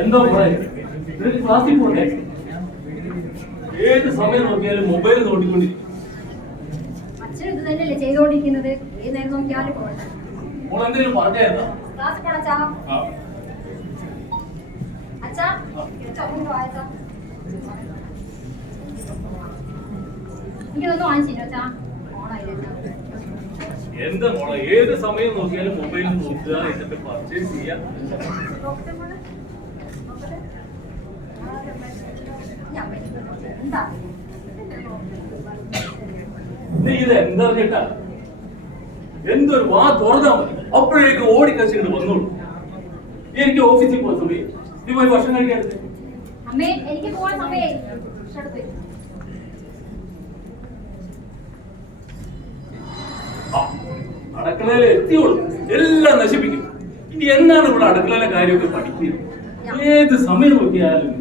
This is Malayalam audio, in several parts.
എന്താ ക്ലാസ്സിൽ പോട്ടെ. ഏത് സമയം നോക്കിയാലും മൊബൈൽ നോക്കിക്കൊണ്ടിരിക്കും. അച്ഛൻ ഇത് തന്നെയല്ലേ ചെയ്തുകൊണ്ടിരിക്കുന്നത് ഏത് നേരം നോക്കിയാലും പോകണ്ട മോൾ എന്തെങ്കിലും പറഞ്ഞായിരുന്നോ? ക്ലാസ് അച്ഛാ. അച്ഛാ വാങ്ങിച്ചില്ല അച്ഛാ? എന്താ മോളെ? ഏത് സമയം നോക്കിയാലും മൊബൈൽ നോക്കുക എന്നിട്ട് പർച്ചേസ് ചെയ്യാം എന്താ നീ ഇത് എന്തൊരു വാ തുറന്നാ മതി. അപ്പോഴേക്ക് ഓടിക്കച്ചിട്ട് വന്നോളൂ. എനിക്ക് ഓഫീസിൽ പോയി സമയം നീ പോയി ഭക്ഷണം കഴിക്കാൻ അമ്മേ എനിക്ക് പോകാൻ സമയം ഷടുത്ത് അടുക്കളയിൽ എത്തിയോളൂ. എല്ലാം നശിപ്പിക്കും. ഇനി എന്നാണ് ഇവിടെ അടുക്കളയിലെ കാര്യമൊക്കെ പഠിക്കുന്നത് ഏത് സമയം നോക്കിയാലും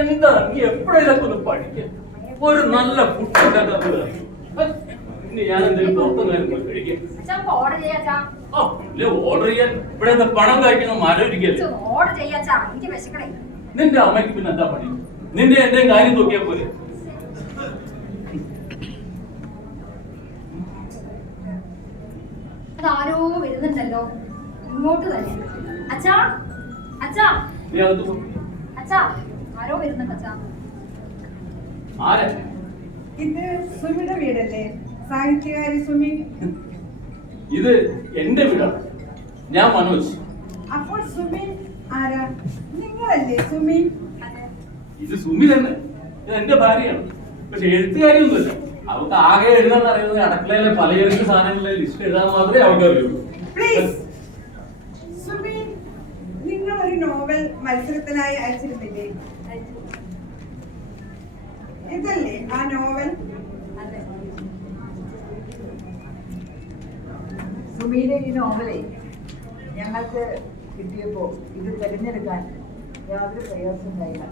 എന്താ നീ എപ്പോഴേലൊക്കെ ഒന്ന് പഠിക്കാം. ഒരു നല്ല ഫുഡ് ഉണ്ടാക്കാൻ ഞാൻ എന്തെങ്കിലും പുറത്തുനിന്ന് കഴിക്കാം. ആ ഇല്ല ഓർഡർ ചെയ്യാൻ ഇവിടെ പണം കഴിക്കുന്ന മരം ഇരിക്കല്ലേ ഓർഡർ ചെയ്യാച്ചാ എനിക്ക് വിശക്കണേ. നിന്റെ അമ്മയ്ക്ക് പിന്നെ എന്താ പണി? നിന്റെ എന്റെ കാര്യം നോക്കിയാ പോലെ അതാരോ വരുന്നുണ്ടല്ലോ. ഇങ്ങോട്ട് തന്നെ. അച്ഛാ അച്ഛാ. നീ അകത്ത് പോ. അച്ഛാ ആരോ വരുന്നുണ്ട് അച്ഛാ. ആരാ? ഇത് സുമിയുടെ വീടല്ലേ? സാഹിത്യകാരി സുമി. ഇത് എന്റെ വീടാണ്. ഞാൻ മനോജ്. അപ്പോൾ ആരാ? നിങ്ങളല്ലേ ഇത് സുമി തന്നെ. ഇത് എന്റെ ഭാര്യയാണ്. പക്ഷെ എഴുത്തുകാരിയൊന്നുമില്ല. അവൾക്ക് ആകെ എഴുതാൻ അറിയുന്നത് അടുക്കളയിലെ പലചരക്ക് സാധനങ്ങളിലെ ലിസ്റ്റ് എഴുതാൻ മാത്രമേ അവൾക്ക് അറിയുള്ളൂ. നിങ്ങൾ ഒരു നോവൽ മത്സരത്തിനായി അയച്ചിരുന്നില്ലേ? ഇതല്ലേ ആ നോവൽ? അതെ. സുമീയുടെ ഈ നോവലേ ഞങ്ങൾക്ക് കിട്ടിയപ്പോൾ ഇത് തിരഞ്ഞെടുക്കാൻ യാതൊരു പ്രയാസം ഉണ്ടായില്ല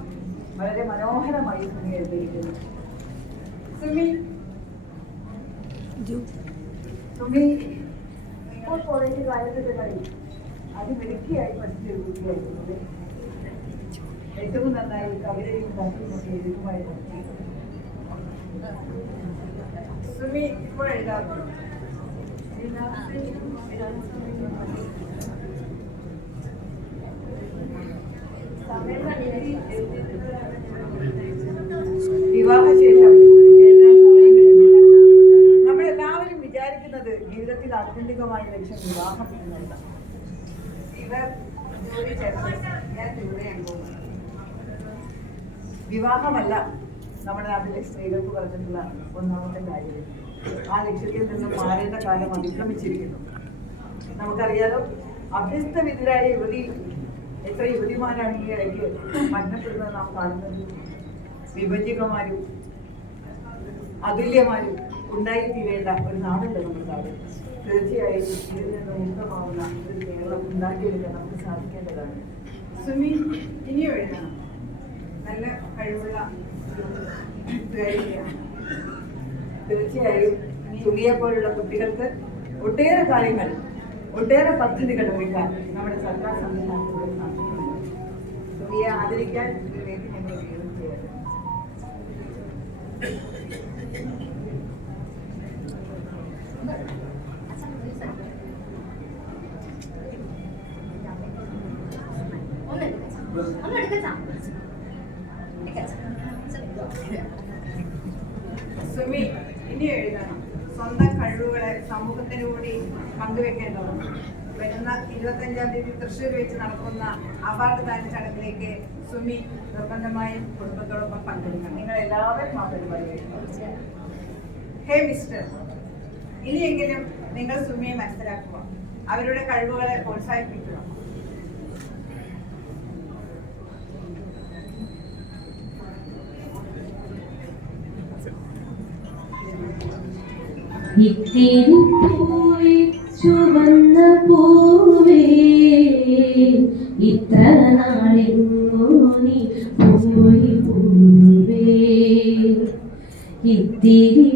വളരെ മനോഹരമായി സുമി എഴുതിയിരിക്കുന്നു. സുമി സുമി ഇപ്പോൾ കോളേജിൽ കാലഘട്ട കഴിഞ്ഞു പഠിച്ചു പഠിച്ചെഴുതുകയായിരുന്നത് ഏറ്റവും നന്നായി കവിതയും കഥയും ഒക്കെ എഴുതുമായിരുന്നു. സുമി ഇപ്പോൾ എഴുതാറുണ്ട്? കിട്ടുന്നില്ല. നമ്മളെല്ലാവരും വിചാരിക്കുന്നത് ജീവിതത്തിൽ ആത്യന്തികമായ ലക്ഷ്യം വിവാഹം എന്നല്ല ഇവർ ജോലി ചേർന്ന് വിവാഹമല്ല നമ്മുടെ നാട്ടിലെ സ്ത്രീകൾക്ക് പറഞ്ഞിട്ടുള്ള ഒന്നാമത്തെ കാര്യം. ആ ലക്ഷ്യത്തിൽ നിന്ന് മാറേണ്ട കാലം അതിക്രമിച്ചിരിക്കുന്നു. നമുക്കറിയാലോ അഭ്യസ്തവിധരായ യുവതി എത്ര യുവതിമാരാണ് ഈ ഇടയ്ക്ക് മരണപ്പെടുന്നത് നാം കാണുന്നത്? വിഭജികമാരും അതുല്യമാരും ഉണ്ടായി തീരേണ്ട ഒരു നാടല്ല നമ്മുടെ നാട്? തീർച്ചയായും ഇതിൽ നിന്ന് മുക്തമാവുന്ന ഒരു കേരളം ഉണ്ടാക്കിയെടുക്കാൻ നമുക്ക് സാധിക്കേണ്ടതാണ്. സുമി ഇനിയും എഴുതണം. നല്ല കഴിവുള്ള എഴുത്തുകാരിയാണ് തീർച്ചയായും സുമിയെ പോലുള്ള കുട്ടികൾക്ക് ഒട്ടേറെ കാര്യങ്ങൾ ഒട്ടേറെ പദ്ധതികൾ ഒരുക്കാൻ നമ്മുടെ സർക്കാർ സംവിധാനത്തിലൂടെ സാധിക്കുന്നുണ്ട്. സുമിയെ ആദരിക്കാൻ ഒരു വേദി ഞങ്ങൾ ഉപയോഗിക്കുകയാണ്. അച്ഛാ please അച്ഛാ. ഒന്ന് എടുക്കച്ചാ ഒന്ന് എടുക്കച്ചാ എടുക്കച്ചാ സുമി ഇനി എഴുതണം. സ്വന്തം കഴിവുകളെ സമൂഹത്തിന് കൂടി പങ്കുവെക്കേണ്ടതുണ്ട്. വരുന്ന ഇരുപത്തഞ്ചാം തീയതി തൃശ്ശൂർ വെച്ച് നടക്കുന്ന അവാർഡ് ദാന ചടങ്ങിലേക്ക് സുമി നിർബന്ധമായും കുടുംബത്തോടൊപ്പം പങ്കെടുക്കണം. നിങ്ങൾ എല്ലാവരും ആ പരിപാടി ഹേ മിസ്റ്റർ ഇനിയെങ്കിലും നിങ്ങൾ സുമിയെ മനസ്സിലാക്കുക. അവരുടെ കഴിവുകളെ പ്രോത്സാഹിപ്പിക്കുക. ഇത്തിരിപ്പൂവേ ചുവന്ന പൂവേ ഇത്ര നാളെങ്ങോനി പോയി പൂവേ ഇത്തിരി